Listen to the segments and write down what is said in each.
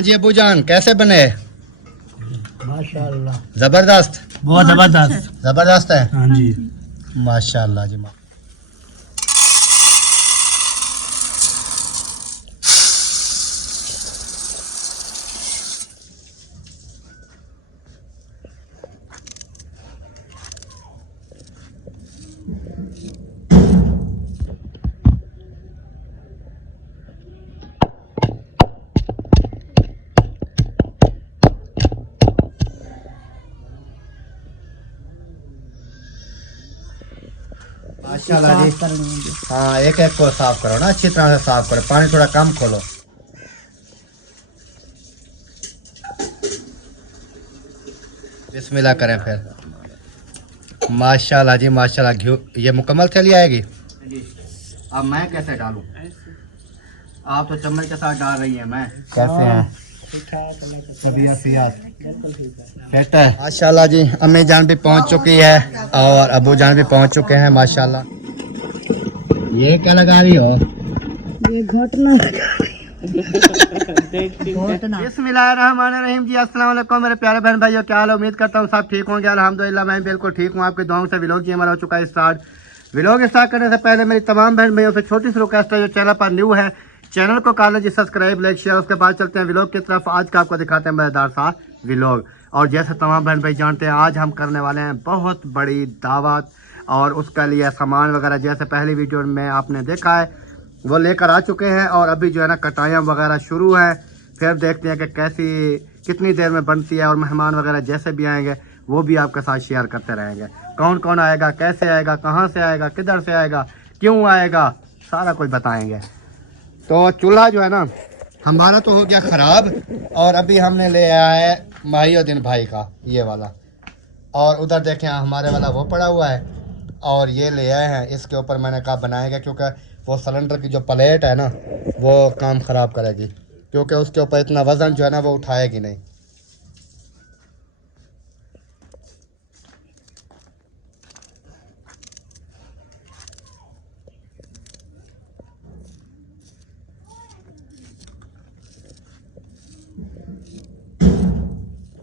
हाँ जी अबू जान, कैसे बने? माशाल्लाह, जबरदस्त, बहुत जबरदस्त। जबरदस्त है। हाँ जी, माशाल्लाह जी। माशाल्लाह जी। हाँ, एक एक को साफ करो ना, अच्छी तरह से साफ करो, पानी थोड़ा कम खोलो। बिस्मिल्लाह करें फिर। माशाल्लाह जी माशाल्लाह। घी ये मुकम्मल चली आएगी जी। अब मैं कैसे डालूं? आप तो चम्मच के साथ डाल रही हैं, मैं कैसे हैं? फिट है माशाल्लाह जी। अम्मी जान भी पहुंच चुकी है और अबू जान भी पहुंच चुके हैं माशाल्लाह। ये क्या लगा रही हो? ये घटना बिस्मिल्लाहिर्रहमानिर्रहीम जी। अस्सलाम वालेकुम मेरे प्यारे बहन भाइयों, क्या हाल? उम्मीद करता हूँ सब ठीक होंगे। अल्हम्दुलिल्लाह मैं बिल्कुल ठीक हूँ। आपकी दुआओं से व्लॉग जी हमारा हो चुका है स्टार्ट। व्लॉग स्टार्ट करने से पहले मेरी तमाम बहन भाइयों से छोटी सी रिक्वेस्ट है, जो चैनल पर न्यू है चैनल को कर लीजिए सब्सक्राइब, लाइक, शेयर। उसके बाद चलते हैं व्लॉग की तरफ। आज का आपको दिखाते हैं मजेदार सा व्लॉग। और जैसे तमाम बहन भाई जानते हैं, आज हम करने वाले हैं बहुत बड़ी दावत और उसके लिए सामान वगैरह जैसे पहली वीडियो में आपने देखा है वो लेकर आ चुके हैं। और अभी जो है ना कटाइयाँ वगैरह शुरू है। फिर देखते हैं कि कैसी कितनी देर में बनती है और मेहमान वगैरह जैसे भी आएंगे वो भी आपके साथ शेयर करते रहेंगे। कौन कौन आएगा, कैसे आएगा, कहाँ से आएगा, किधर से आएगा, क्यों आएगा, सारा कुछ बताएंगे। तो चूल्हा जो है ना हमारा तो हो गया ख़राब और अभी हमने ले आया है माहिउद्दीन भाई का ये वाला। और उधर देखें हमारे वाला वो पड़ा हुआ है और ये ले आए हैं। इसके ऊपर मैंने कहा बनाएंगे क्योंकि वो सिलेंडर की जो प्लेट है ना वो काम ख़राब करेगी, क्योंकि उसके ऊपर इतना वज़न जो है ना वो उठाएगी नहीं।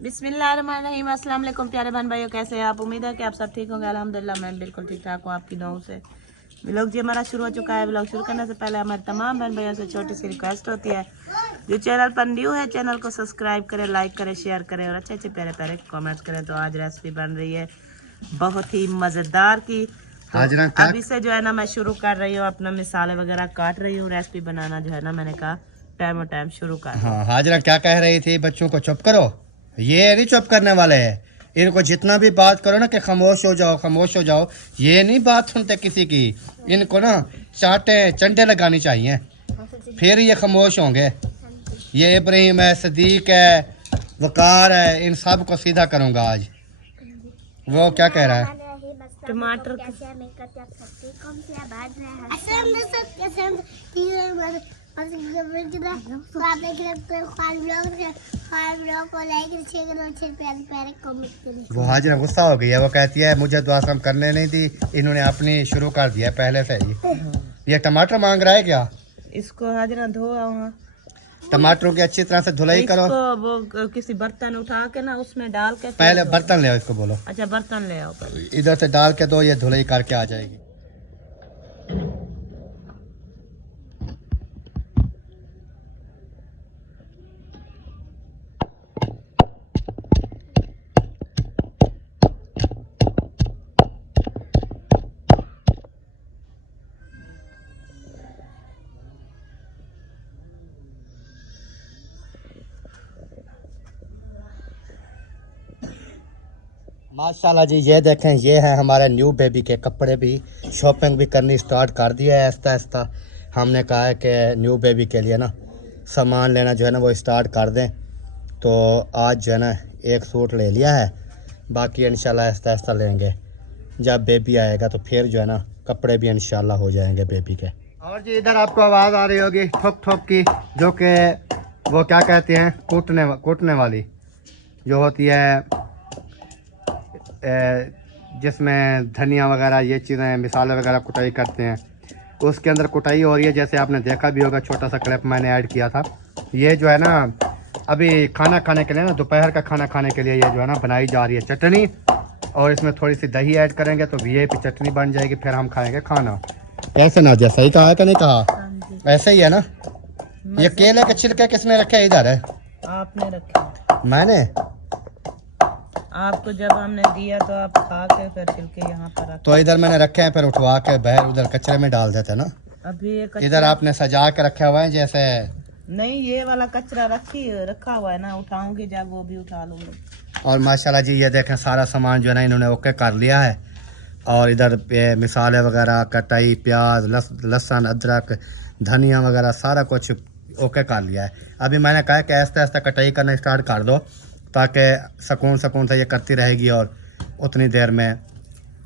बिस्मिल्लाहिर्रहमानिर्रहीम। अस्सलाम वालेकुम प्यारे बहन भाइयों, कैसे हैं आप? उम्मीद है कि आप सब ठीक होंगे। अल्हम्दुलिल्लाह मैं बिल्कुल ठीक ठाक हूँ आपकी दुआओं से। व्लॉग जी हमारा शुरू हो चुका है। व्लॉग शुरू करने से पहले हमारे तमाम बहन भाइयों से छोटी सी रिक्वेस्ट होती है, जो चैनल पर न्यू है चैनल को सब्सक्राइब करें, लाइक करें, शेयर करें और अच्छे अच्छे प्यारे प्यारे कमेंट्स करें। तो आज रेसिपी बन रही है बहुत ही मज़ेदार की। तो अभी से जो है ना मैं शुरू कर रही हूँ, अपना मिसाले वगैरह काट रही हूँ। रेसिपी बनाना जो है ना मैंने कहा टाइम शुरू कर। हाँ, हाजरा क्या कह रही थी? बच्चों को चुप करो। ये नहीं चुप करने वाले हैं। इनको जितना भी बात करो ना कि खामोश हो जाओ, खामोश हो जाओ, ये नहीं बात सुनते किसी की। इनको ना चंडे लगानी चाहिए, फिर ये खामोश होंगे। ये इब्राहिम है, सदीक है, वकार है, इन सब को सीधा करूँगा आज। वो क्या कह रहा है? टमाटर वो हाजिर गुस्सा हो गई है। वो कहती है मुझे दुआ सलाम करने नहीं दी, इन्होंने अपनी शुरू कर दिया पहले से ही। ये टमाटर मांग रहा है क्या? इसको हाजिर धो टमाटरों की अच्छी तरह से धुलाई करो। वो किसी बर्तन उठा के ना उसमें डाल के पहले बर्तन ले आओ, इसको बोलो। अच्छा बर्तन ले आओ, इधर से डाल के दो, ये धुलाई करके आ जाएगी। माशाल्लाह जी, ये देखें, ये है हमारे न्यू बेबी के कपड़े। भी शॉपिंग भी करनी स्टार्ट कर दिया है आहिस्ता आहिस्ता। हमने कहा है कि न्यू बेबी के लिए ना सामान लेना जो है ना वो स्टार्ट कर दें। तो आज जो है ना एक सूट ले लिया है, बाकी इंशाल्लाह आहिस्ता आहिस्ता लेंगे। जब बेबी आएगा तो फिर जो है ना कपड़े भी इंशाल्लाह हो जाएंगे बेबी के। और जी इधर आपको आवाज़ आ रही होगी ठोक ठोक की, जो कि वो क्या कहते हैं कूटने वाली जो होती है, जिसमें धनिया वगैरह ये चीज़ें मिसाले वगैरह कुटाई करते हैं, उसके अंदर कुटाई हो रही है। जैसे आपने देखा भी होगा, छोटा सा क्लिप मैंने ऐड किया था। ये जो है ना अभी खाना खाने के लिए ना, दोपहर का खाना खाने के लिए ये जो है ना बनाई जा रही है चटनी, और इसमें थोड़ी सी दही ऐड करेंगे तो वीआईपी चटनी बन जाएगी, फिर हम खाएंगे खाना। कैसे नादिया, सही कहा है कि नहीं कहा? हाँ जी। ऐसे ही है ना। ये केले के छिलके किसने रखे इधर है? आपने रखे। मैंने। आपको जब हमने दिया तो आप खा के फिर छिलके यहाँ पर रखे। तो इधर मैंने रखे हैं, फिर उठवा के बाहर उधर कचरे में डाल देते ना। अभी ये इधर आपने सजा के रखे हुए हैं जैसे। नहीं, ये वाला कचरा रखा हुआ है ना, उठाऊंगी जब वो भी उठा लूंगी। और माशाल्लाह जी ये देखें सारा सामान जो है ना इन्होंने ओके कर लिया है, और इधर पे मिसाले वगैरह, कटाई, प्याज, लहसुन, अदरक, धनिया वगैरह सारा कुछ ओके कर लिया है। अभी मैंने कहा कि आहिस्ता आहिस्ता कटाई करना स्टार्ट कर दो, ताकि सुकून से ये करती रहेगी और उतनी देर में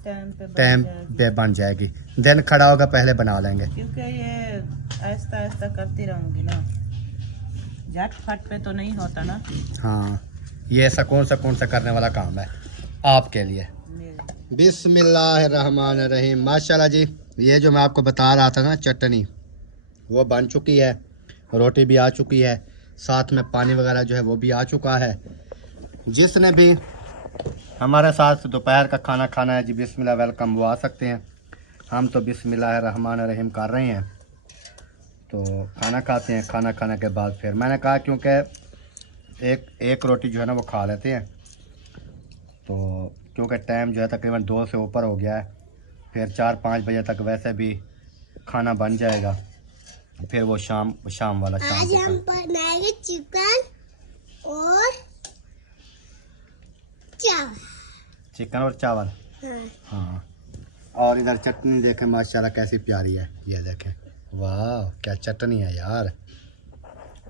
टाइम पे बन जाएगी। दिन खड़ा होगा पहले बना लेंगे, क्योंकि ये आहिस्ता आहिस्ता करती रहूंगी ना, झटफट पे तो नहीं होता ना। हाँ, ये सुकून से करने वाला काम है आपके लिए। बिस्मिल्लाहिर्रहमानिर्रहीम। माशाल्लाह जी ये जो मैं आपको बता रहा था ना चटनी, वो बन चुकी है, रोटी भी आ चुकी है, साथ में पानी वगैरह जो है वो भी आ चुका है। जिसने भी हमारे साथ दोपहर का खाना खाना है जी, बिस्मिल्लाह वेलकम, वो आ सकते हैं। हम तो बिस्मिल्लाहिर्रहमानिर्रहीम कर रहे हैं, तो खाना खाते हैं। खाना खाने के बाद फिर मैंने कहा क्योंकि एक रोटी जो है ना वो खा लेते हैं, तो क्योंकि टाइम जो है तकरीबन 2 से ऊपर हो गया है, फिर 4-5 बजे तक वैसे भी खाना बन जाएगा, फिर वो शाम वाला शाम। आज हम बनाएंगे चिकन और चावल। हाँ, और इधर चटनी देखें माशाल्लाह कैसी प्यारी है, ये देखें, वाह क्या चटनी है यार।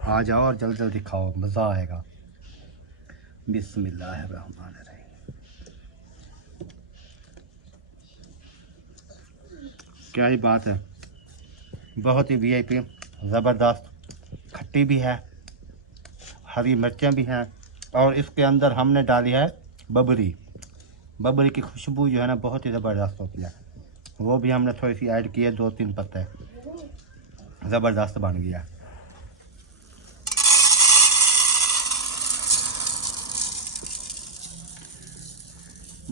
आ जाओ और जल्दी जल्दी खाओ, मज़ा आएगा। बिस्मिल्लाहिर्रहमानिर्रहीम। क्या ही बात है, बहुत ही वीआईपी ज़बरदस्त। खट्टी भी है, हरी मिर्चें भी हैं, और इसके अंदर हमने डाली है बबरी की खुशबू जो है ना बहुत ही ज़बरदस्त होती है, वो भी हमने थोड़ी सी ऐड की है, 2-3 पत्ते। ज़बरदस्त बन गया।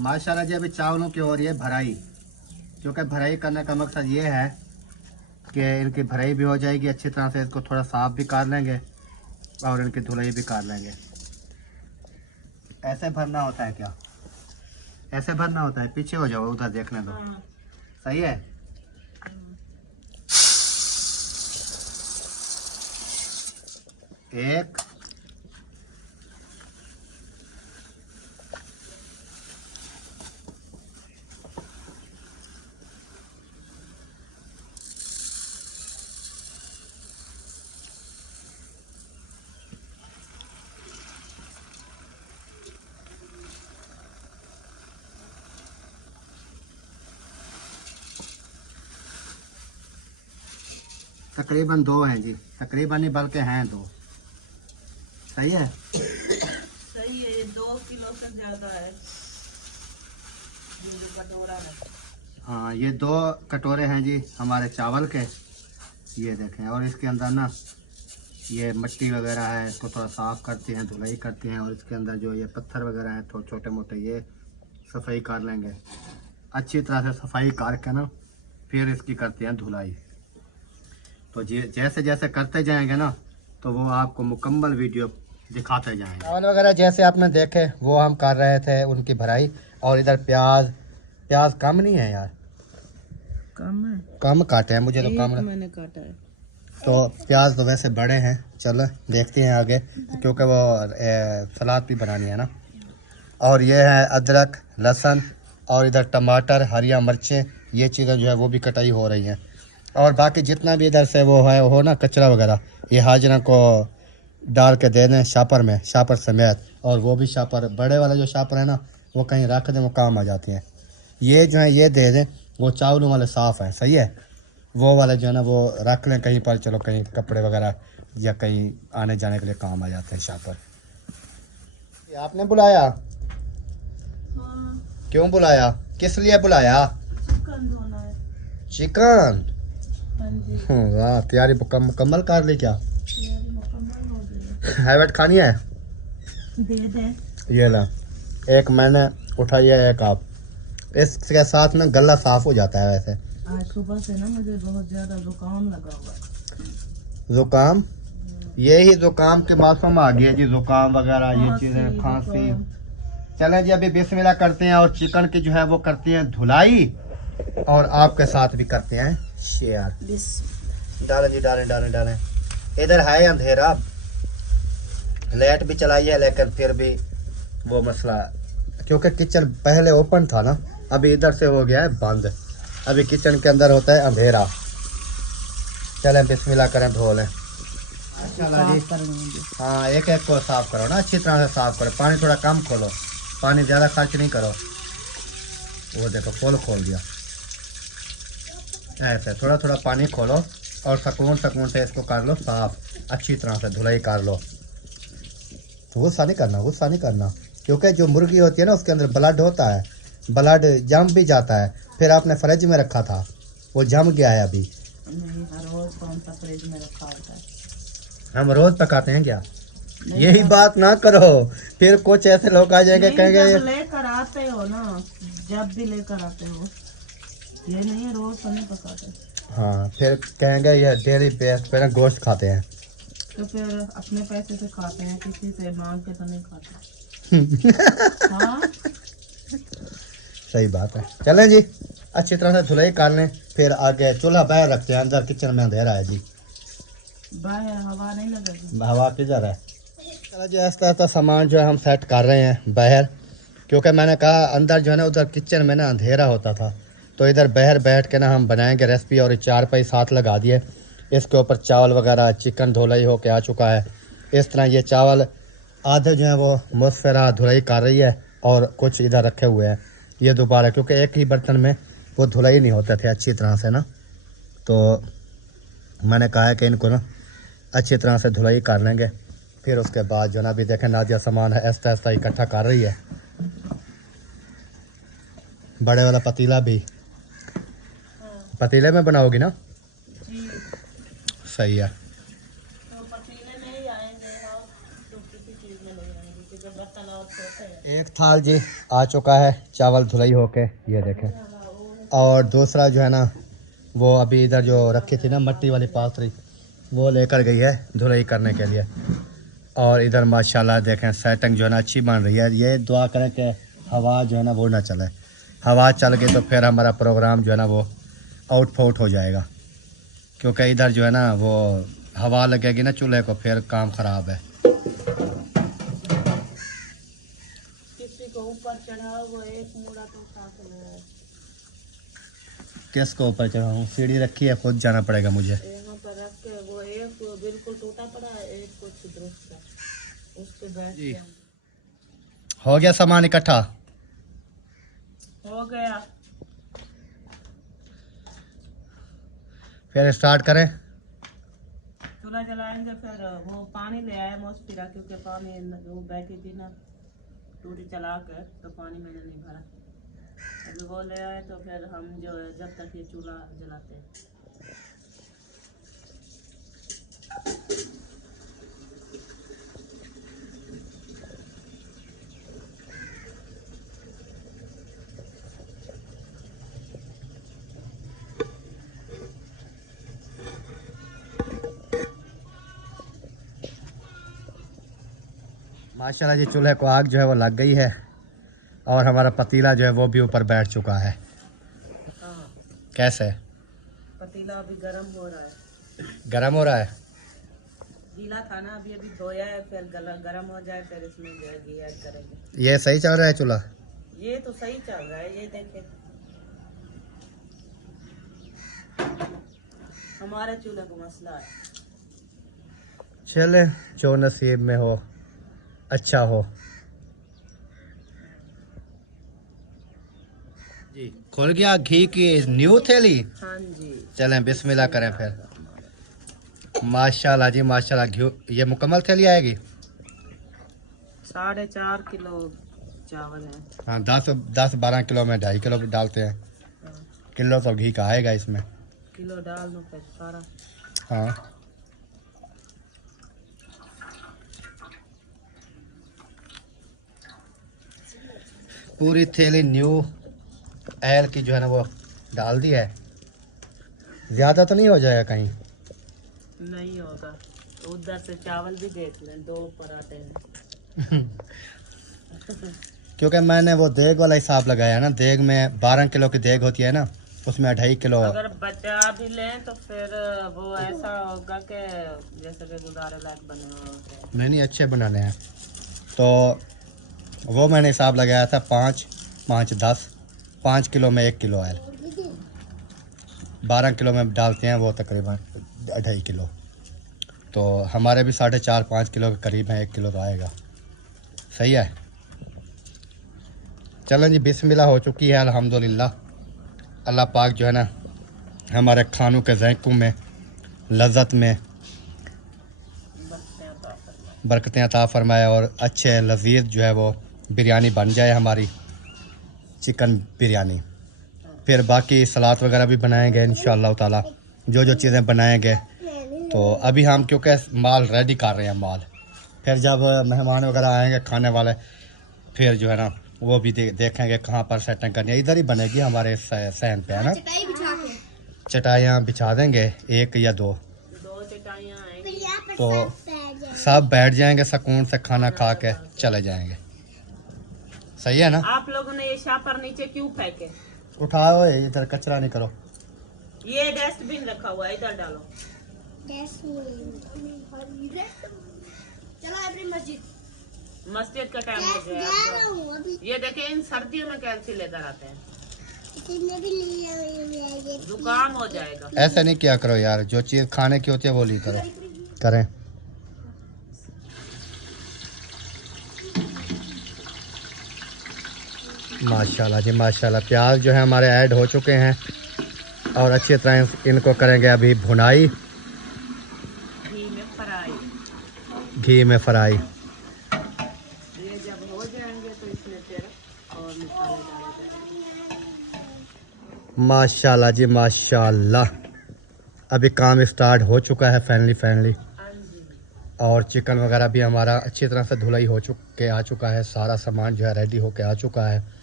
माशाल्लाह जी अभी चावलों की हो रही है भराई, क्योंकि भराई करने का मकसद ये है कि इनकी भराई भी हो जाएगी अच्छी तरह से, इसको थोड़ा साफ भी कर लेंगे और इनकी धुलाई भी कर लेंगे। ऐसे भरना होता है क्या? ऐसे भरना होता है? पीछे हो जाओ, उधर देखने दो। सही है। एक तकरीबन 2 हैं जी, तकरीबन नहीं बल्कि हैं 2। सही है। सही है, ये 2 किलो से ज्यादा है। कटोरा है। हाँ, ये 2 कटोरे हैं जी हमारे चावल के, ये देखें। और इसके अंदर ना ये मिट्टी वगैरह है, इसको थोड़ा साफ़ करते हैं, धुलाई करते हैं, और इसके अंदर जो ये पत्थर वगैरह है थोड़े छोटे मोटे, ये सफाई कर लेंगे। अच्छी तरह से सफाई करके ना फिर इसकी करते हैं धुलाई। तो जैसे जैसे करते जाएंगे ना तो वो आपको मुकम्मल वीडियो दिखाते जाएंगे। चावल वगैरह जैसे आपने देखे वो हम कर रहे थे उनकी भराई। और इधर प्याज कम नहीं है यार, कम काटे हैं मुझे तो कम मैंने काटा है। तो प्याज तो वैसे बड़े हैं, चलो देखते हैं आगे, क्योंकि वो सलाद भी बनानी है ना। और ये है अदरक, लहसुन, और इधर टमाटर, हरिया मिर्चें, ये चीज़ें जो है वो भी कटाई हो रही हैं। और बाकी जितना भी इधर से वो है हो ना कचरा वगैरह, ये हाजिरा को डाल के दे दें शापर में, शापर समेत। और वो भी शापर बड़े वाला जो शापर है ना वो कहीं रख दें, वो काम आ जाते हैं। ये जो है ये दे दें, वो चावलों वाले साफ़ है, सही है। वो वाले जो है ना वो रख लें कहीं पर, चलो कहीं कपड़े वगैरह या कहीं आने जाने के लिए काम आ जाते हैं शापर। आपने बुलाया? हाँ। क्यों बुलाया? किस लिए बुलाया? चिकन धोना है। चिकन? हाँ जी। वाह, तैयारी मुकम्मल कर ली क्या? तैयारी मुकम्मल हो गई है। हैवट खानी है? दे दे। ये ला, एक मैंने उठाई है, एक आप। इसके साथ में गला साफ हो जाता है। वैसे आज सुबह से ना मुझे बहुत ज्यादा जुकाम लगा हुआ है। जुकाम? यही जुकाम के मौसम आ गया जी, जुकाम वगैरह ये खांसी, चीजें, खांसी। जुकाम। चलें जी, अभी बिस्मिल्लाह करते हैं और चिकन की जो है वो करते हैं धुलाई, और आपके साथ भी करते हैं शेयर। डालें जी, डालें डालें डालें। इधर है अंधेरा, लाइट भी चलाई है, लेकिन फिर भी वो मसला, क्योंकि किचन पहले ओपन था ना, अभी इधर से हो गया है बंद। अभी किचन के अंदर होता है अंधेरा। चलें बिस्मिल्लाह करें, धो लें। माशाल्लाह जी। हाँ, एक एक को साफ करो ना, अच्छी तरह से साफ करो। पानी थोड़ा कम खोलो, पानी ज़्यादा खर्च नहीं करो। वो देखो फुल खोल दिया। ऐसे थोड़ा थोड़ा पानी खोलो और सुकून से इसको कर लो साफ, अच्छी तरह से धुलाई कर लो। गुस्सा नहीं करना, गुस्सा नहीं करना, क्योंकि जो मुर्गी होती है ना उसके अंदर ब्लड होता है, ब्लड जम भी जाता है। फिर आपने फ्रिज में रखा था, वो जम गया है अभी। नहीं, हर रोज कौन सा फ्रिज में रखा होता है? हम रोज पकाते हैं क्या? यही बात ना करो, फिर कुछ ऐसे लोग आ जाएंगे, कहेंगे जब लेकर आते हो ना, जब भी लेकर आते हो, ये नहीं है रोज तो नहीं पकाते। हाँ, फिर कहेंगे ये डेली बेस पे ना गोश्त खाते हैं। तो फिर अपने पैसे से खाते हैं, किसी से मांग के तो नहीं खाते। हाँ, सही बात है। चलें जी, अच्छी तरह से धुलाई कर लें, फिर आगे चूल्हा बाहर रखते हैं, अंदर किचन में अंधेरा है जी। बाहर हवा नहीं लगेगी। हवा किधर है? चलो जी, ऐसा सामान जो है हम सेट कर रहे हैं बाहर, क्योंकि मैंने कहा अंदर जो है ना, उधर किचन में ना अंधेरा होता था, तो इधर बाहर बैठ के ना हम बनाएंगे रेसिपी। और चारपाई साथ लगा दिए, इसके ऊपर चावल वगैरह, चिकन धुलाई होके आ चुका है। इस तरह ये चावल आधे जो है वो मुसफिरा धुलाई कर रही है, और कुछ इधर रखे हुए हैं ये दोबारा, क्योंकि एक ही बर्तन में वो धुलाई नहीं होते थे अच्छी तरह से ना, तो मैंने कहा है कि इनको ना अच्छी तरह से धुलाई कर लेंगे। फिर उसके बाद जो ना, अभी देखें नादिया सामान है ऐसा ऐसा इकट्ठा कर रही है। बड़े वाला पतीला भी, पतीले में बनाओगी ना? जी, सही है। तो पतीले में ही आएंगे हम, तो किसी चीज में नहीं आएंगे, क्योंकि बर्तन और छोटे हैं। एक थाल जी आ चुका है चावल धुलाई होके, ये देखें। और दूसरा जो है ना, वो अभी इधर जो रखी थी ना मट्टी वाली पाथरी, वो लेकर गई है धुलाई करने के लिए। और इधर माशाल्लाह देखें सेटिंग जो है ना अच्छी बन रही है। ये दुआ करें कि हवा जो है ना वो ना चले, हवा चल गई तो फिर हमारा प्रोग्राम जो है ना वो आउटफाउट हो जाएगा, क्योंकि इधर जो है ना वो हवा लगेगी ना चूल्हे को, फिर काम ख़राब है। किसी को ऊपर चढ़ाओ, वो एक मुड़ा तो उठा के ले आए। किसको ऊपर चढ़ाऊँ? सीढ़ी रखी है, खुद जाना पड़ेगा मुझे। यहाँ पर रख के, वो एक बिल्कुल टूटा पड़ा है, एक कुछ दुरुस्त है, उस पे बैठ जी। के हो गया सामान इकट्ठा? हो गया। फिर स्टार्ट करें। चूल्हा जलाएंगे, फिर वो पानी ले आए मोस्फिरा, क्योंकि पानी वो बैठी थी ना टूटी चला के, तो पानी मैंने नहीं भरा, अभी वो ले आए, तो फिर हम जो है जब तक ये चूल्हा जलाते हैं। माशाल्लाह जी, चूल्हे को आग जो है वो लग गई है, और हमारा पतीला जो है वो भी ऊपर बैठ चुका है। कैसे? पतीला अभी गर्म हो रहा है। गर्म हो रहा है? गीला था ना, अभी अभी धोया है, फिर गर्म हो जाए, फिर इसमें जो है घी ऐड करेंगे। ये सही चल रहा है चूल्हा? ये तो सही चल रहा है, ये देखे हमारे चूल्हे को मसला है। चले जो नसीब में हो अच्छा हो जी। खुल गया घी की न्यू थैली। हाँ जी, चलें बिस्मिल्लाह करें फिर। माशाल्लाह जी माशाल्लाह, घी ये मुकम्मल थैली आएगी। 4.5 किलो चावल है। हाँ, 10-12 किलो में 2.5 किलो भी डालते हैं, किलो तो घी का आएगा इसमें। किलो डाल दो फिर सारा। हाँ पूरी थैली न्यू एल की जो है ना वो डाल दी है। ज़्यादा तो नहीं हो जाएगा कहीं? नहीं होगा। उधर से चावल भी देख लें, 2 पराठे हैं। क्योंकि मैंने वो देग वाला हिसाब लगाया है ना, देग में 12 किलो की देग होती है ना, उसमें 2.5 किलो। अगर बचा भी लें तो फिर वो ऐसा होगा कि जैसे कि गुजारे लायक बने होते हैं। नहीं अच्छे बनाने हैं। तो वो मैंने हिसाब लगाया था 5, 5, 10, 5 किलो में 1 किलो ऑयल, 12 किलो में डालते हैं वो तकरीबन 2.5 किलो। तो हमारे भी 4.5, 5 किलो के करीब है, 1 किलो तो आएगा। सही है। चलें जी, बिस्मिल्लाह हो चुकी है अल्हम्दुलिल्लाह। अल्लाह पाक जो है ना हमारे खानों के ज़ायक़ों में, लज़्ज़त में बरकतें अता फरमाए और अच्छे लज़ीज़ जो है वो बिरयानी बन जाए हमारी, चिकन बिरयानी। फिर बाकी सलाद वगैरह भी बनाएंगे इंशाअल्लाह ताला, जो चीज़ें बनाएंगे। तो अभी हम क्योंकि माल रेडी कर रहे हैं माल, फिर जब मेहमान वगैरह आएंगे खाने वाले, फिर जो है ना वो भी देखेंगे कहाँ पर सेटिंग करनी है। इधर ही बनेगी हमारे सहन पे, है ना। चटाइयाँ बिछा देंगे 1 या 2 चटाइयाँ तो सब बैठ जाएंगे, सुकून से खाना खा के चले जाएंगे। सही है ना। आप लोगों ने ये शापर नीचे क्यों फेंके? उठाओ, इधर कचरा नहीं करो। ये डस्टबिन रखा हुआ है, इधर डालो। मस्जिद का टाइम हो गया। ये देखें, इन सर्दियों में कैंसी लेकर आते हैं, जुकाम हो जाएगा। ऐसा नहीं किया करो यार, जो चीज़ खाने की होती है वो ली करो करें। माशाल्लाह जी माशाल्लाह। प्याज जो है हमारे ऐड हो चुके हैं और अच्छी तरह इनको करेंगे अभी भुनाई, घी में फ्राई। ये जब हो जाएंगे तो इसमें फिर और मसाले डाले जाएंगे। माशाल्लाह जी माशाल्लाह। अभी काम स्टार्ट हो चुका है फाइनली। और चिकन वगैरह भी हमारा अच्छी तरह से धुलाई हो चुके आ चुका है, सारा सामान जो है रेडी होके आ चुका है।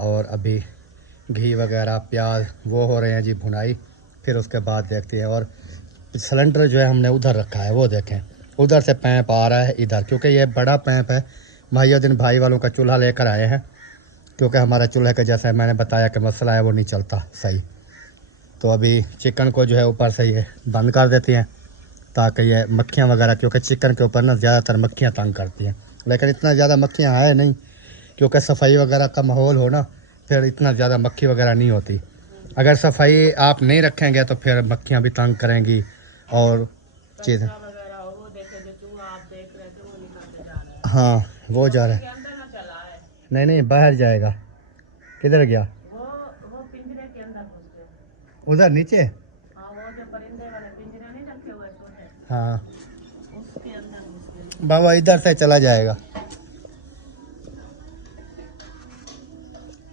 और अभी घी वगैरह प्याज वो हो रहे हैं जी भुनाई, फिर उसके बाद देखते हैं। और सिलेंडर जो है हमने उधर रखा है, वो देखें उधर से पैप आ रहा है इधर, क्योंकि ये बड़ा पैप है। भाइयों भाई वालों का चूल्हा लेकर आए हैं, क्योंकि हमारा चूल्हे का जैसा मैंने बताया कि मसला है वो नहीं चलता सही। तो अभी चिकन को जो है ऊपर से ये बंद कर देते हैं ताकि ये मक्खियाँ वगैरह, क्योंकि चिकन के ऊपर ना ज़्यादातर मक्खियाँ तंग करती हैं, लेकिन इतना ज़्यादा मक्खियाँ आए नहीं, क्योंकि सफाई वगैरह का माहौल हो ना, फिर इतना ज़्यादा मक्खी वगैरह नहीं होती। अगर सफाई आप नहीं रखेंगे तो फिर मक्खियाँ भी तंग करेंगी और चीज़ें। हाँ वो जा रहा है। नहीं बाहर जाएगा। किधर गया? वो पिंजरे के अंदर घुस गया। उधर नीचे। हाँ, वो जो परिंदे वाले पिंजरे नहीं रखे हुए छोटे, हाँ उसके अंदर घुस गया। बाबा इधर से चला जाएगा।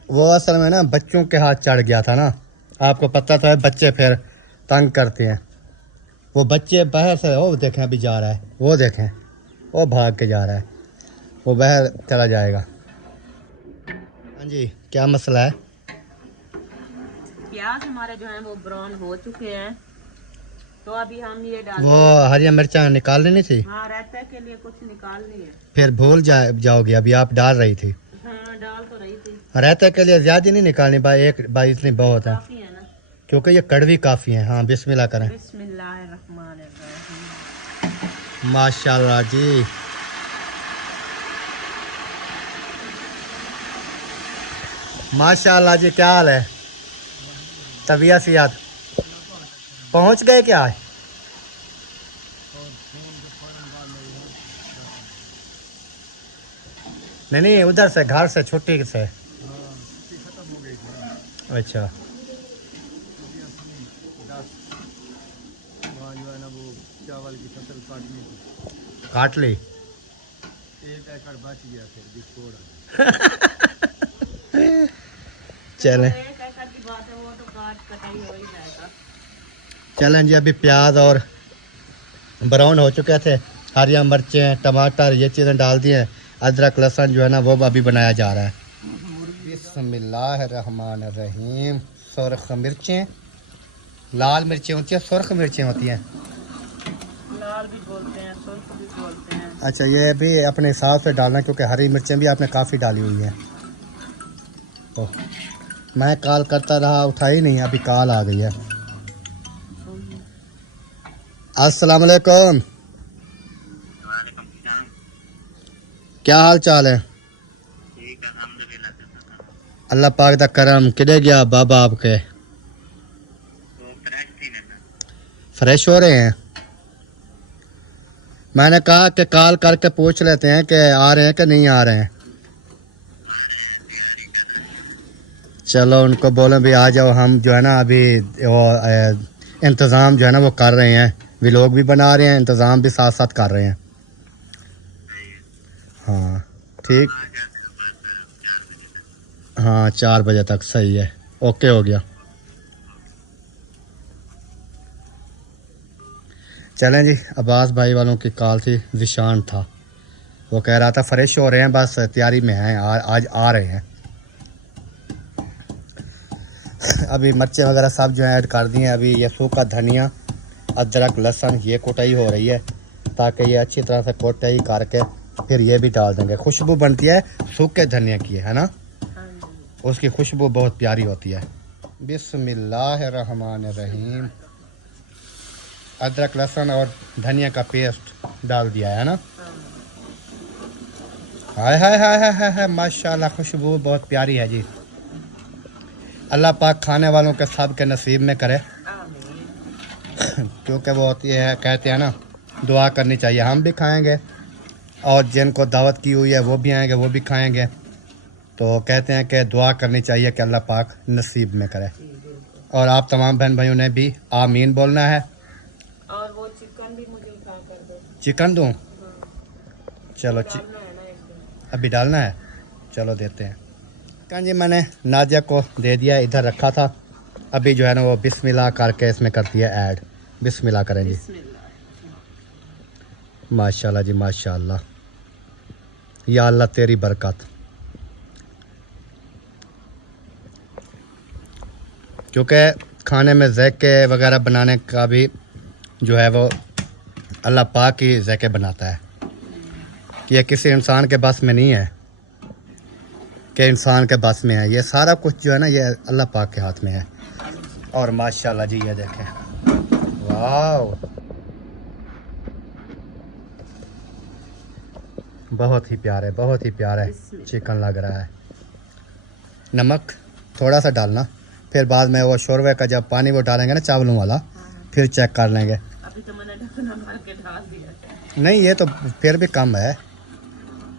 वो असल में ना बच्चों के हाथ चढ़ गया था ना, आपको पता तो है, बच्चे फिर तंग करते हैं। वो बच्चे बाहर से, वो देखें अभी जा रहा है, वो देखें वो भाग के जा रहा है, वो बाहर चला जाएगा। हाँ जी, क्या मसला है? प्याज हमारे जो हैं वो ब्राउन हो चुके हैं, तो अभी हम ये डाल। वो हरी मिर्चा निकाल लेनी थी। हाँ, रायता के लिए कुछ निकालनी है। फिर भूल जाओगी, अभी आप डाल रही थी। हाँ, डाल तो रही थी। रायता के लिए ज़्यादा नहीं निकालनी भाई, एक भाई इतनी बहुत है, काफी है ना, क्योंकि ये कड़वी काफ़ी है। हाँ बिस्मिल्लाह करें। बिस्मिल्लाहिर्रहमानिर्रहीम। माशाल्लाह जी। माशाल्लाह जी, क्या हाल है? तबीयत सियात पहुंच गए क्या? नहीं उधर से घर से छुट्टी से। अच्छा चावल की फसल काटने की काट ली। 1 एकड़ बच गया, फिर भी छोड़ा। चलें एक एकड़ की बात है, वो तो कटाई हो ही जाएगा। चलें जी, अभी प्याज और ब्राउन हो चुके थे, हरिया मिर्चें टमाटर ये चीज़ें डाल दी हैं, अदरक लहसुन जो है ना वो अभी बनाया जा रहा है। बिस्मिल्लाहिर्रहमानिर्रहीम। सुर्ख मिर्चें, लाल मिर्चें होती हैं, सुर्ख मिर्चें होती हैं। लाल भी बोलते हैं, सुर्ख भी बोलते हैं। अच्छा, ये भी अपने हिसाब से डालना, क्योंकि हरी मिर्चें भी आपने काफ़ी डाली हुई हैं। तो मैं कॉल करता रहा, उठाई नहीं, अभी कॉल आ गई है। अस्सलाम वालेकुम। क्या हाल चाल है? अल्लाह पाक दा करम। किधर गया बाबा आपके? फ्रेश हो रहे हैं। मैंने कहा कि कॉल करके पूछ लेते हैं कि आ रहे हैं कि नहीं आ रहे हैं। चलो उनको बोलो भी आ जाओ, हम जो है ना अभी वो इंतज़ाम जो है ना वो कर रहे हैं, व्लॉग भी बना रहे हैं, इंतज़ाम भी साथ साथ कर रहे हैं। हाँ ठीक, हाँ 4 बजे तक सही है, ओके हो गया। चलें जी, अब्बास भाई वालों की कॉल थी, जिशान था, वो कह रहा था फ्रेश हो रहे हैं, बस तैयारी में हैं, आज आ रहे हैं। अभी मिर्चें वगैरह सब जो है ऐड कर दी हैं। अभी ये सूखा धनिया, अदरक, लहसुन ये कुटाई हो रही है, ताकि ये अच्छी तरह से कुटाई करके फिर ये भी डाल देंगे। खुशबू बनती है सूखे धनिया की, है ना, उसकी खुशबू बहुत प्यारी होती है। बिस्मिल्लाहिर्रहमानिर्रहीम। अदरक, लहसुन और धनिया का पेस्ट डाल दिया है ना। हाय हाय हाय हाय हाय हाय, माशाल्लाह खुशबू बहुत प्यारी है जी। अल्लाह पाक खाने वालों के सब के नसीब में करे, क्योंकि वो होती है, कहते हैं ना दुआ करनी चाहिए। हम भी खाएंगे और जिनको दावत की हुई है वो भी आएंगे, वो भी खाएंगे। तो कहते हैं कि दुआ करनी चाहिए कि अल्लाह पाक नसीब में करे। और आप तमाम बहन भाइयों ने भी आमीन बोलना है। और वो चिकन भी मुझे उठा कर दो। चिकन दूँ? चलो अभी डालना है, चलो देते हैं। चिकन जी मैंने नादिया को दे दिया, इधर रखा था। अभी जो है ना वो बिस्मिल्लाह करके इसमें कर दिया ऐड। बिस्मिल्लाह करें जी। माशाल्लाह जी माशाल्लाह, या अल्लाह तेरी बरकत। क्योंकि खाने में ज़ैके वगैरह बनाने का भी जो है वो अल्लाह पाक ही ज़ैके बनाता है, कि ये किसी इंसान के बस में नहीं है, कि इंसान के बस में है। ये सारा कुछ जो है ना ये अल्लाह पाक के हाथ में है। और माशाल्लाह जी ये देखें, वाह बहुत ही प्यारा चिकन लग रहा है। नमक थोड़ा सा डालना, फिर बाद में वो शोरवे का जब पानी वो डालेंगे ना चावलों वाला, फिर चेक कर लेंगे। अभी तो मैंने ढक्कन मार के डाल दिया। नहीं ये तो फिर भी कम है।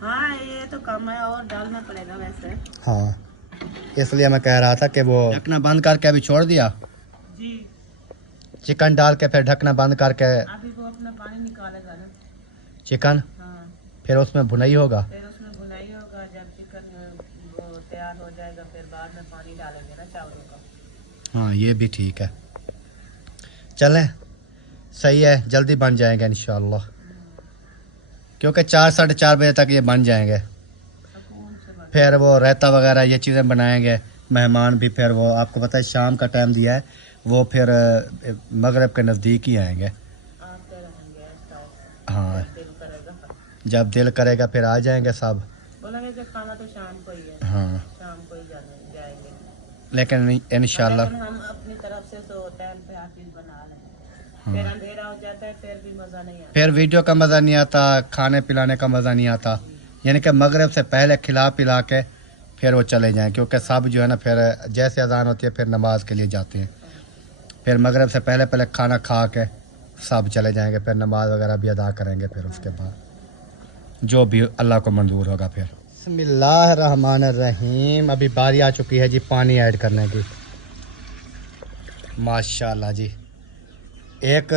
हाँ ये तो कम है, और डालना पड़ेगा वैसे। हाँ इसलिए मैं कह रहा था कि वो ढकना बंद करके अभी छोड़ दिया जी, चिकन डाल के, फिर ढकना बंद करके अभी वो अपना पानी निकालेगा ना चिकन, हाँ, फिर उसमें भुनाई होगा। फिर उसमें भुनाई होगा। जब चिकन वो तैयार हो जाएगा फिर बाद में पानी डालेंगे ना चावलों का। हाँ ये भी ठीक है। चलें सही है, जल्दी बन जाएंगे इंशाल्लाह, क्योंकि 4 साढ़े 4 बजे तक ये बन जाएंगे। फिर वो रायता वगैरह ये चीज़ें बनाएंगे, मेहमान भी फिर वो आपको पता है शाम का टाइम दिया है, वो फिर मगरिब के नज़दीक ही आएंगे। हाँ जब दिल करेगा फिर आ जाएंगे सब। बोलेंगे कि खाना तो शाम को ही है, हाँ शाम को ही जाएंगे। लेकिन इंशाल्लाह हम अपनी तरफ से तो टाइम पे हर चीज़ बना लें। फिर अंधेरा हो जाता है, फिर भी मज़ा नहीं आता, फिर वीडियो का मज़ा नहीं आता, खाने पिलाने का मज़ा नहीं आता। यानी कि मगरिब से पहले खिला पिला के फिर वो चले जाएं, क्योंकि सब जो है ना फिर जैसे अजान होती है फिर नमाज के लिए जाते हैं। फिर मगरिब से पहले पहले खाना खा के सब चले जाएंगे, फिर नमाज वगैरह भी अदा करेंगे, फिर उसके बाद जो भी अल्लाह को मंजूर होगा। फिर बिस्मिल्लाहिर्रहमानिर्रहीम। अभी बारी आ चुकी है जी पानी ऐड करने की। माशाल्लाह जी। एक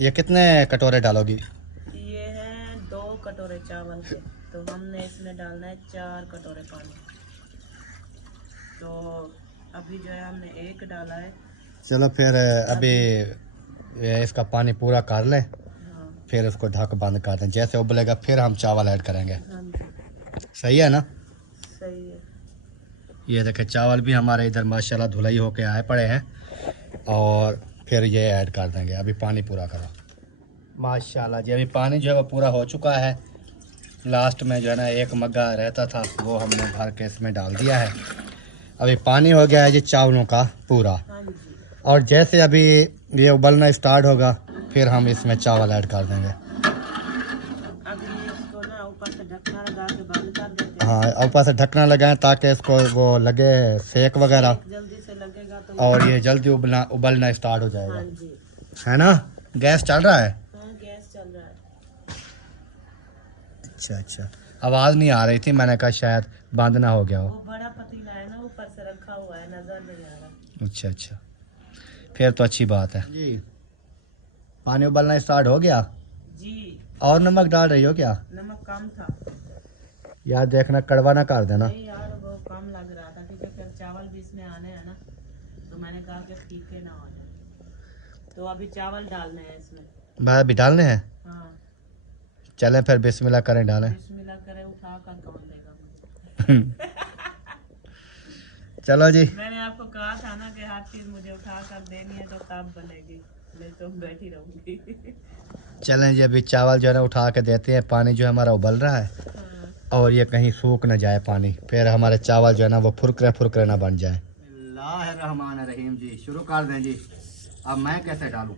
ये कितने कटोरे डालोगी? ये हैं 2 कटोरे चावल के, तो हमने इसमें डालना है 4 कटोरे पानी। तो अभी जो है हमने 1 डाला है। चलो फिर अभी इसका पानी पूरा कर लें, हाँ फिर उसको ढक बंद कर दें। जैसे उबलेगा फिर हम चावल ऐड करेंगे। हाँ जी, सही है ना? सही है। ये देखे चावल भी हमारे इधर माशाल्लाह धुलाई होके आए पड़े हैं और फिर ये ऐड कर देंगे। अभी पानी पूरा करो माशाल्लाह जी। अभी पानी जो है वो पूरा हो चुका है। लास्ट में जो है ना एक मग्गा रहता था वो हमने भर के इसमें डाल दिया है। अभी पानी हो गया है जी चावलों का पूरा। और जैसे अभी ये उबलना स्टार्ट होगा फिर हम इसमें चावल ऐड कर देंगे। अभी इसको ना ऊपर से ढकना लगा के बंद कर देते हैं। हाँ ऊपर से ढकना लगाएं ताकि इसको वो लगे सेक वगैरह जल्दी से लगेगा तो और ये जल्दी उबलना स्टार्ट हो जाएगा। हाँ जी है ना। गैस चल रहा है। हाँ गैस चल रहा है। अच्छा अच्छा आवाज़ नहीं आ रही थी मैंने कहा शायद बंद ना हो गया हो। वो बड़ा पतीला है ना ऊपर से रखा हुआ है नजर नहीं आ रहा। अच्छा अच्छा फिर तो अच्छी बात है जी। पानी उबलना स्टार्ट हो गया जी। और नमक डाल रही हो क्या? नमक कम था। यार देखना कड़वा ना कर देना। नहीं यार वो कम लग रहा था क्योंकि फिर चावल भी इसमें आने हैं ना तो मैंने कहा कि फीके ना हो जाए तो अभी चावल डालने हैं इसमें। भाई अभी डालने हैं। हाँ चलें फिर बिस्मिल्लाह करें डालें। बिस्मिल्लाह करें उठा कर कौन देगा मुझे। चलो जी। मैंने आपको कहा था ना कि हर चीज मुझे उठा कर देनी है तो तब बनेगी नहीं तो बैठी रहूंगी। चलें जी अभी चावल जो है ना उठा के देते हैं। पानी जो है हमारा उबल रहा है हाँ। और ये कहीं सूख ना जाए पानी फिर हमारे चावल जो है ना वो फुरकरे ना बन जाए। रहमान जी शुरू कर दें जी। अब मैं कैसे डालूं?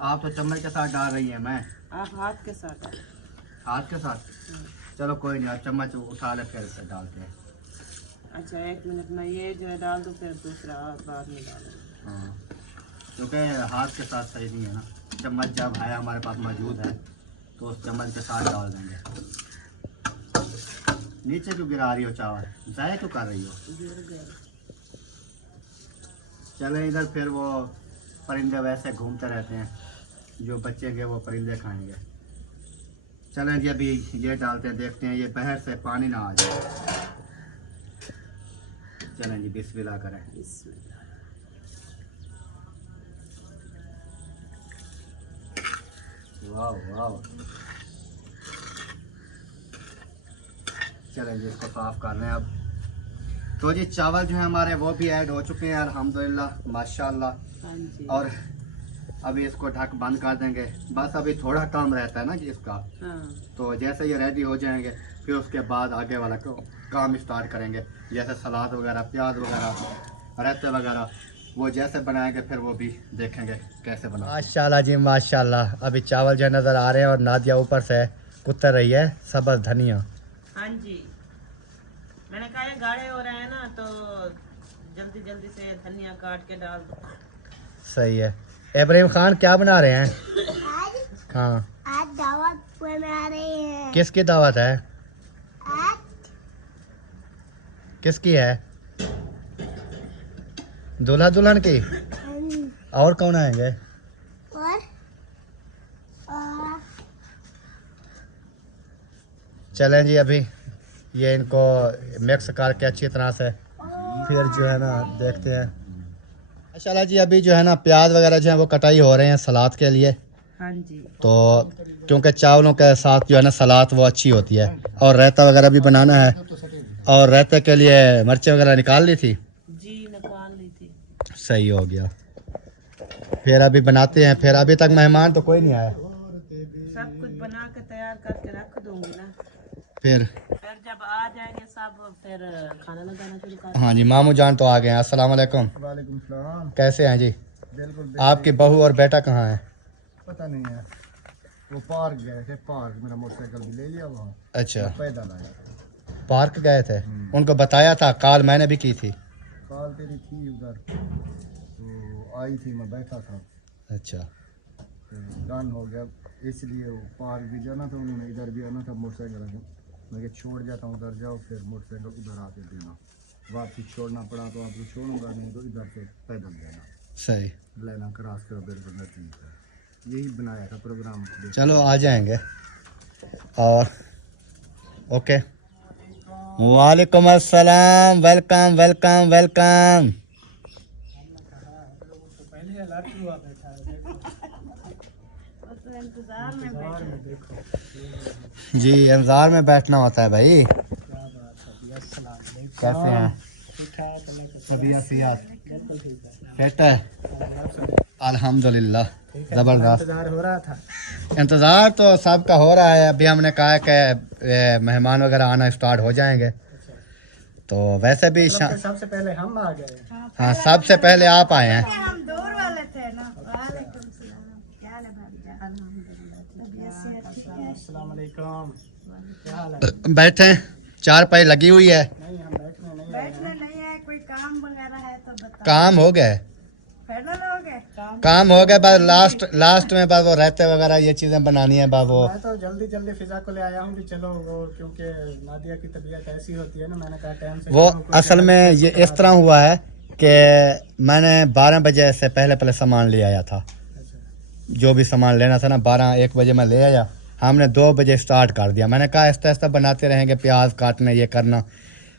आप तो चम्मच के साथ डाल रही हैं। मैं आप हाथ के साथ डालें। हाथ के साथ। चलो कोई नहीं आप चम्मच उठा ले फिर से डालते हैं। अच्छा 1 मिनट में ये जो है डाल दो फिर दूसरा बाद में डालो। हाँ क्योंकि हाथ के साथ सही नहीं है ना। चम्मच जब है हमारे पास मौजूद है तो उस चम्मच के साथ डाल देंगे। नीचे क्यों गिरा रही हो चावल? ज़ाया क्यों कर रही हो? गिर गए। चलें इधर फिर वो परिंदे वैसे घूमते रहते हैं जो बचेंगे वो परिंदे खाएंगे। चलें जी अभी ये डालते हैं देखते हैं ये बहर से पानी ना आ जाए। चलें जी बिस्मिल्लाह करें। वाह वाह। चलें जी इसको साफ कर लें अब। तो जी चावल जो है हमारे वो भी ऐड हो चुके हैं अल्हम्दुलिल्लाह माशाल्लाह। हाँ जी। और अभी इसको ढक बंद कर देंगे। बस अभी थोड़ा काम रहता है ना जी इसका। हाँ। तो जैसे ये रेडी हो जाएंगे फिर उसके बाद आगे वाला काम स्टार्ट करेंगे। जैसे सलाद वगैरह प्याज वगैरह रायते वगैरह वो जैसे बनाएंगे फिर वो भी देखेंगे कैसे बना। माशाल्लाह जी माशाल्लाह। अभी चावल जो नज़र आ रहे हैं और नादिया ऊपर से कुतर रही है सब्ज़ धनिया। हाँ जी मैंने कहा ये गाढ़े हो रहे हैं ना तो जल्दी जल्दी से धनिया काट के डाल दो। सही है। इब्राहिम खान क्या बना रहे हैं? हाँ आज दावत बना रहे हैं। किसकी दावत है? किसकी है? दूल्हा दुल्हन की। और कौन आएंगे? और चलें जी अभी ये इनको मिक्स करके अच्छी तरह से फिर जो है ना देखते हैं। माशाल्लाह जी अभी जो है ना प्याज वगैरह जो है वो कटाई हो रहे हैं सलाद के लिए। हाँ जी। तो क्योंकि चावलों के साथ जो है ना सलाद वो अच्छी होती है और रायता वगैरह भी बनाना है। और रायते के लिए मिर्चें वगैरह निकाल ली थी। जी निकाल ली थी। सही हो गया। फिर अभी बनाते हैं। फिर अभी तक मेहमान तो कोई नहीं आया। सब कुछ बना के तैयार करके रख दूंगी ना। फिर जब आ जाएंगे सब फिर खाना लगाना शुरू कर। हाँ जी मामू जान तो आ गए हैं। अस्सलाम वालेकुम। वालेकुम सलाम। कैसे हैं जी? बिल्कुल आपकी बहू और बेटा कहाँ है? पता नहीं है वो पार्क गए थे। पार्क मेरा मोटरसाइकिल भी ले लिया वहाँ। अच्छा पैदल आया पार्क गए थे। उनको बताया था कॉल मैंने भी की थी। कॉल तेरी थी उधर तो आई थी मैं बैठा था अच्छा डन हो गया इसलिए वो पार्क भी जाना था उन्होंने इधर भी आना था मोटरसाइकिल को। मैं छोड़ जाता हूँ उधर जाओ फिर मोटरसाइकिल उधर आके देना। वापसी छोड़ना पड़ा तो आपको छोड़ूंगा नहीं तो इधर से पैदल जाना। सही लेना क्रॉस करो बिल्कुल नजदीक है। यही बनाया था प्रोग्राम। चलो आ जाएंगे। और ओके वालेकुम अस्सलाम। Welcome welcome welcome. इंतजार में बैठे। जी इंतजार में बैठना होता है भाई। कैसे हैं? तबीयत सियात फिट है? अल्हम्दुलिल्लाह, जबरदस्त। इंतज़ार तो सबका हो रहा है। अभी हमने कहा है कि मेहमान वगैरह आना स्टार्ट हो जाएंगे, तो वैसे भी सबसे पहले हम आ गए। हाँ, सबसे पहले आप आए हैं। हम दूर वाले थे ना। अस्सलाम वालेकुम। क्या हाल है? बैठे, चार पाई लगी हुई है। नहीं, हम बैठने नहीं है, कोई काम वगैरह है तो बताओ। काम हो गए, फाइनल हो गए काम हो गए, बस लास्ट में बस वो रहते वगैरह ये चीजें बनानी है बस वो। मैं तो जल्दी जल्दी फिजा को ले आया हूँ कि चलो वो, क्योंकि नादिया की तबीयत ऐसी होती है ना, मैंने कहा टाइम से वो असल में ये इस तरह हुआ है कि मैंने 12 बजे से पहले सामान ले आया था। जो भी सामान लेना था ना, 12-1 बजे मैं ले आया। हमने 2 बजे स्टार्ट कर दिया। मैंने कहा आहिस्ता आहिस्ता बनाते रहेंगे, प्याज काटने ये करना।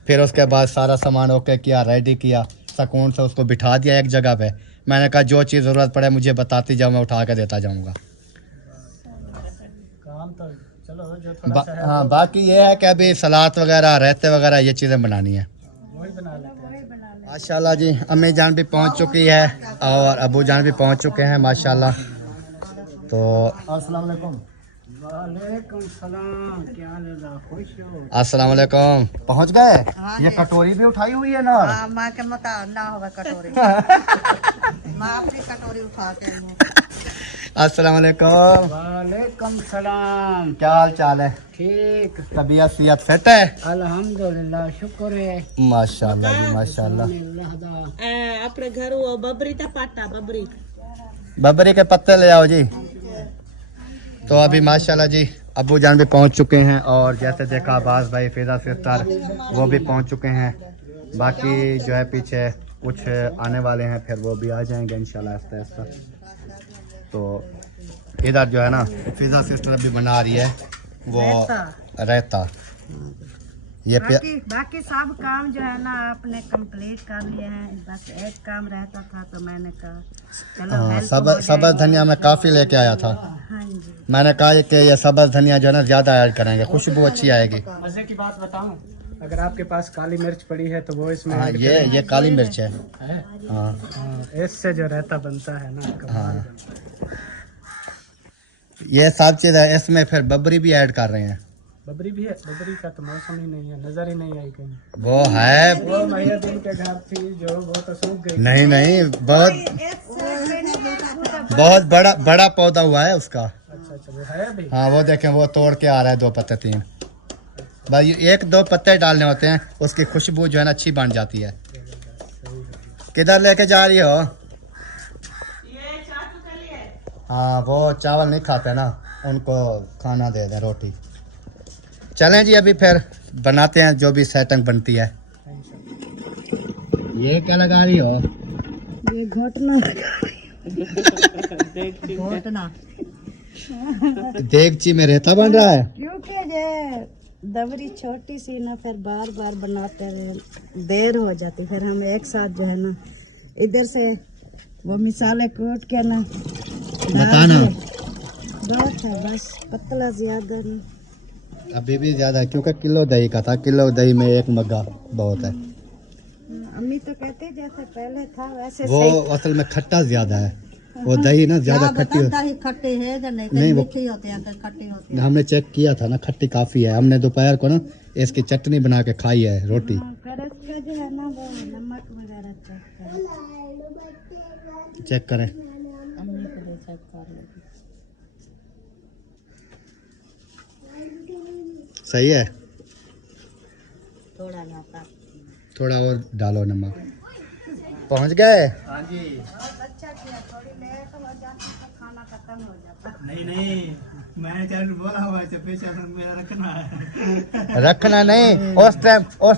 फिर उसके बाद सारा सामान ओके किया, रेडी किया, सुकून से उसको बिठा दिया एक जगह पे। मैंने कहा जो चीज़ ज़रूरत पड़े मुझे बताती जाओ, मैं उठा के देता जाऊँगा। काम तो चलो जो थोड़ा सा है हाँ, बाकी ये है कि अभी सलाद वगैरह रहते वगैरह ये चीज़ें बनानी है। वही बना लेते हैं। माशाल्लाह जी, अम्मी जान भी पहुँच चुकी है और अबू जान भी पहुँच चुके हैं माशाल्लाह। तो अस्सलाम वालेकुम। वालेकुम सलाम। क्या हाल है? खुश हो? अस्सलाम वालेकुम। पहुँच गए? ये कटोरी भी उठाई हुई है ना? माँ के मता ना होगा कटोरी। माँ अपनी कटोरी उठा के आई है। अस्सलाम वालेकुम। वालेकुम सलाम। क्या हाल चाल है? ठीक, तबीयत सियत फिट है? अल्हम्दुलिल्लाह, शुक्र है माशाल्लाह जी माशाल्लाह। अल्लाह दा। अपने घर वो बबरी था पाटा बबरी। बबरी के पत्ते ले आओ जी। तो अभी माशाल्लाह जी अबू जान भी पहुंच चुके हैं और जैसे देखा अब्बास भाई, फिजा सिस्टर वो भी पहुंच चुके हैं। बाकी जो है पीछे कुछ आने वाले हैं, फिर वो भी आ जाएंगे इंशाल्लाह आहिस्ता आहिस्ता। तो इधर जो है ना फिजा सिस्टर अभी बना रही है वो रायता। ये बाकी सब काम जो है ना आपने कंप्लीट कर लिए हैं, बस एक काम रहता था तो मैंने कहा चलो हेल्प हो सब्ज जाएगी। धनिया मैं काफ़ी लेके आया था। हाँ जी। मैंने कहा कि ये सब्ज धनिया जो है ना ज़्यादा ऐड करेंगे, खुशबू अच्छी आएगी। मजे की बात बताऊं, अगर आपके पास काली मिर्च पड़ी है तो वो इसमें हाँ, ऐड ये काली मिर्च है। है। हाँ इससे जो रहता बनता है ना, कमाल हाँ। बनता है। ये सब चीज़ है। इसमें फिर बबरी भी ऐड कर रहे हैं। बबरी भी है? बबरी का तो मौसम ही नहीं है, नजर ही नहीं आई कहीं। वो है, वो मैया दिन के घर थी जो, वो तो सूख गई। नहीं बहुत बड़ा पौधा हुआ है उसका। अच्छा अच्छा, वो है अभी? हाँ, वो देखें वो तोड़ के आ रहा है 2 पत्ते 3। बस 1-2 पत्ते डालने होते हैं, उसकी खुशबू जो है ना अच्छी बन जाती है। किधर लेके जा रही हो? हाँ, वो चावल नहीं खाते ना, उनको खाना दे दें, रोटी। चलें जी, अभी फिर बनाते हैं जो भी सेटिंग बनती है। ये क्या लगा रही हो? ये घटना देगची में रेता बन रहा है। क्योंकि ये दबरी छोटी सी ना, फिर बार बार बनाते रहे देर हो जाती, फिर हम एक साथ जो है ना इधर से वो मिसाले कूट के ना बताना बहुत है, बस पतला ज्यादा नहीं। अभी भी ज्यादा है क्योंकि किलो दही का था, किलो दही में 1 मग्गा बहुत है। अम्मी तो कहते जैसे पहले था वैसे वो असल में खट्टा ज्यादा है, वो दही ना ज्यादा खट्टी दही खट्टे है या नहीं, नहीं, वो मीठी होते हैं खट्टी होती है। हमने चेक किया था ना, खट्टी काफी है। हमने दोपहर को ना इसकी चटनी बना के खाई है, रोटी। फिर इसका जो है ना वो नमक वगैरह चेक करें। अम्मी को दे चेक कर लेगी। सही है, थोड़ा नमक थोड़ा और डालो नमक। पहुंच गए? हाँ जी। अच्छा किया, थोड़ी लेट हो जाती तो खाना खत्म हो जाता। नहीं, मैंने क्या बोला हुआ है, पीछे मेरा रखना है। रखना नहीं। उस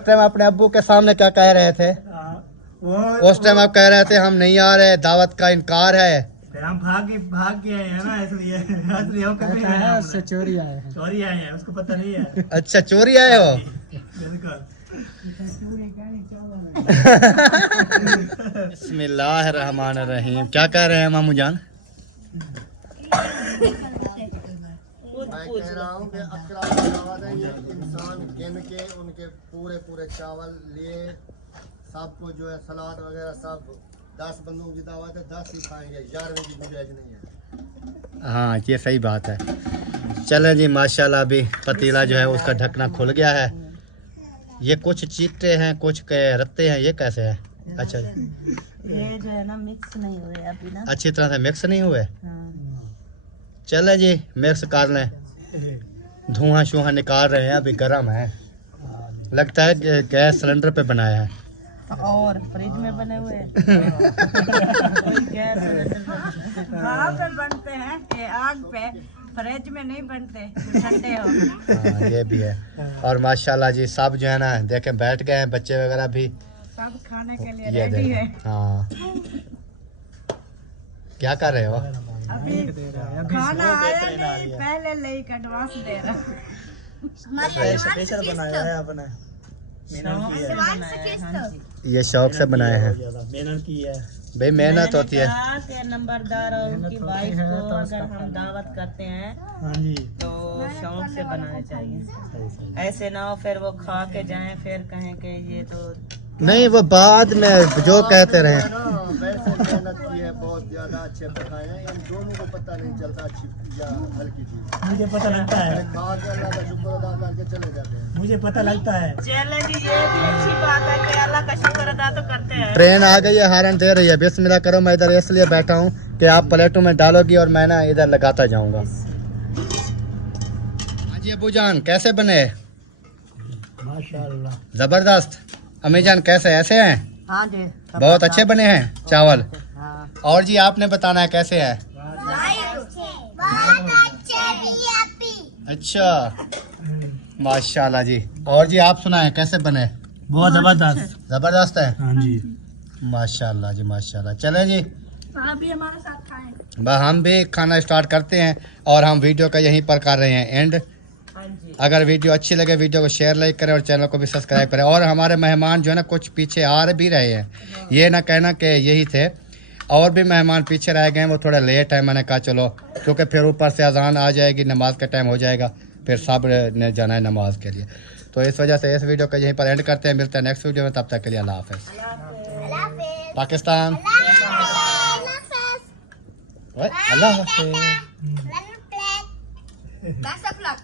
टाइम अपने अब्बू के सामने क्या कह रहे थे? उस टाइम आप कह रहे थे हम नहीं आ रहे, दावत का इनकार है। हम भाग के आए हैं ना, इसलिए उससे चोरी आए हैं। चोरी आए हैं, उसको पता नहीं है। अच्छा, चोरी आए हो? बिल्कुल। बिस्मिल्लाहिर्रहमानिर्रहीम। क्या कह रहे हैं मामू जान? मैं कह रहा हूँ कि अकरा की दावत है, ये इंसान गिन के उनके पूरे पूरे चावल लिए सबको जो है सलाद वगैरह सब 10 बंदों की दावत है, 10 ही खाएंगे, 11वें की गुंजाइश नहीं है। हाँ ये सही बात है। चलें जी माशाल्लाह, अभी पतीला जो है उसका ढकना खुल गया है। ये कुछ चीटे हैं, कुछ के रत्ते हैं, ये कैसे है? अच्छा ये जो है ना मिक्स नहीं हुए अभी ना। अच्छी तरह से मिक्स नहीं हुए। हाँ। चलें जी मिक्स कर लें। धुआं शुआं निकाल रहे हैं, अभी गर्म है, लगता है कि गैस सिलेंडर पे बनाया है। और फ्रिज में बने हुए गैस वहाँ पे बनते हैं, ये आग पे, फ्रिज में नहीं बनते, ठंडे हो। हाँ ये भी है। और माशाल्लाह जी सब जो है ना देखें बैठ गए हैं, बच्चे वगैरह भी सब खाने के लिए ये रेडी है। देखें। हाँ क्या कर रहे हो? अभी खाना आया नहीं, पहले ले एडवांस दे रहा। स्पेशल बनाया है आपने, मेहनत की है, हाँ जी। ये शौक से बनाए हैं मेहनत की है। भाई, मेहनत होती है। कहा कि नंबरदार और उनकी वाइफ को अगर हम दावत करते हैं हाँ जी, तो शौक से बनाने चाहिए, ऐसे ना हो फिर वो खा के जाएं फिर कहें कि ये तो नहीं, वो बाद में जो कहते रहे। वैसे मेहनत की है, बहुत ज्यादा अच्छे पकाए हैं, इन दोनों को पता नहीं चलता अच्छी या हल्की चीज। मुझे पता लगता है, खा के अल्लाह का शुक्र अदा करके चले जाते हैं। मुझे पता लगता है। चले जी, ये भी अच्छी बात है कि अल्लाह का शुक्र अदा तो करते हैं। ट्रेन आ गई है, हारन दे रही है। बिस्मिल्लाह करो। मैं इधर इसलिए बैठा हूँ कि आप प्लेटों में डालोगी और मैं ना इधर लगाता जाऊंगा। हाँ जी अबू जान, कैसे बने? माशाल्लाह। जबरदस्त। अम्मी जान कैसे, ऐसे हैं? हाँ जी, बहुत अच्छे बने हैं चावल। हाँ। और जी आपने बताना है कैसे है? बहुत अच्छे यप्पी। अच्छा माशाल्लाह जी। और जी आप सुनाएं कैसे बने? बहुत जबरदस्त। जबरदस्त है। हाँ जी, माशाल्लाह जी माशाल्लाह। चलें जी आप भी हमारे साथ खाएं। हम भी खाना स्टार्ट करते हैं और हम वीडियो का यहीं पर कर रहे हैं एंड। हाँ जी। अगर वीडियो अच्छी लगे वीडियो को शेयर लाइक करें और चैनल को भी सब्सक्राइब करें। और हमारे मेहमान जो है ना कुछ पीछे आ भी रहे हैं, ये ना कहना कि यही थे, और भी मेहमान पीछे रह गए हैं, वो थोड़ा लेट है। मैंने कहा चलो, क्योंकि फिर ऊपर से अजान आ जाएगी, नमाज का टाइम हो जाएगा, फिर सब ने जाना है नमाज के लिए। तो इस वजह से इस वीडियो को यहीं पर एंड करते हैं। मिलते हैं नेक्स्ट वीडियो में, तब तक के लिए अल्लाह हाफ़िज़। पाकिस्तान अल्लाह हाफ़िज़। Best of luck.